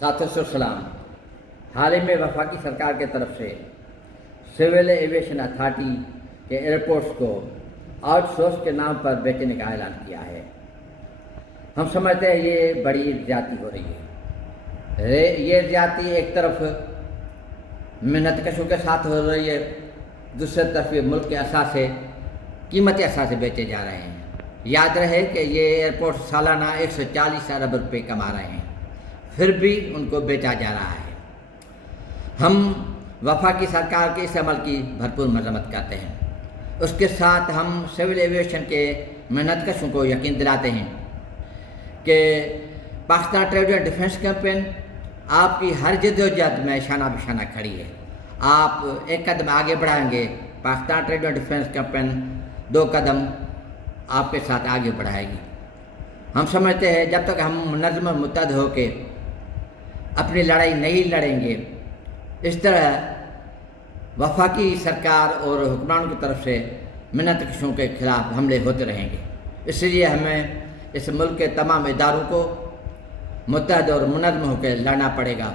साथियों सलाम। हाल ही में वफाकी सरकार के तरफ से सिविल एविएशन अथॉरिटी के एयरपोर्ट्स को आउटसोर्स के नाम पर बेचने का ऐलान किया है। हम समझते हैं ये बड़ी ज़्यादती हो रही है। ये ज़्यादती एक तरफ मेहनतकशों के साथ हो रही है, दूसरी तरफ ये मुल्क के असासे कीमती असासे बेचे जा रहे हैं। याद रहे कि ये एयरपोर्ट सालाना 140 अरब रुपये कमा रहे हैं, फिर भी उनको बेचा जा रहा है। हम वफाकी सरकार के इस अमल की भरपूर मजम्मत करते हैं। उसके साथ हम सिविल एविएशन के मेहनतकशों को यकीन दिलाते हैं कि Pakistan trade and defence campaign आपकी हर जद्दोजहद में शाना बिशाना खड़ी है। आप एक कदम आगे बढ़ाएंगे, Pakistan trade and defence campaign 2 कदम आपके साथ आगे बढ़ाएगी। हम समझते हैं जब तक हम मुनज़्ज़म और मुत्तहद होकर अपनी लड़ाई नहीं लड़ेंगे, इस तरह वफाकी सरकार और हुक्मरानों की तरफ से मेहनतकशों के खिलाफ हमले होते रहेंगे। इसलिए हमें इस मुल्क के तमाम इदारों को मुत्तहद और मुनज़्ज़म होकर लड़ना पड़ेगा।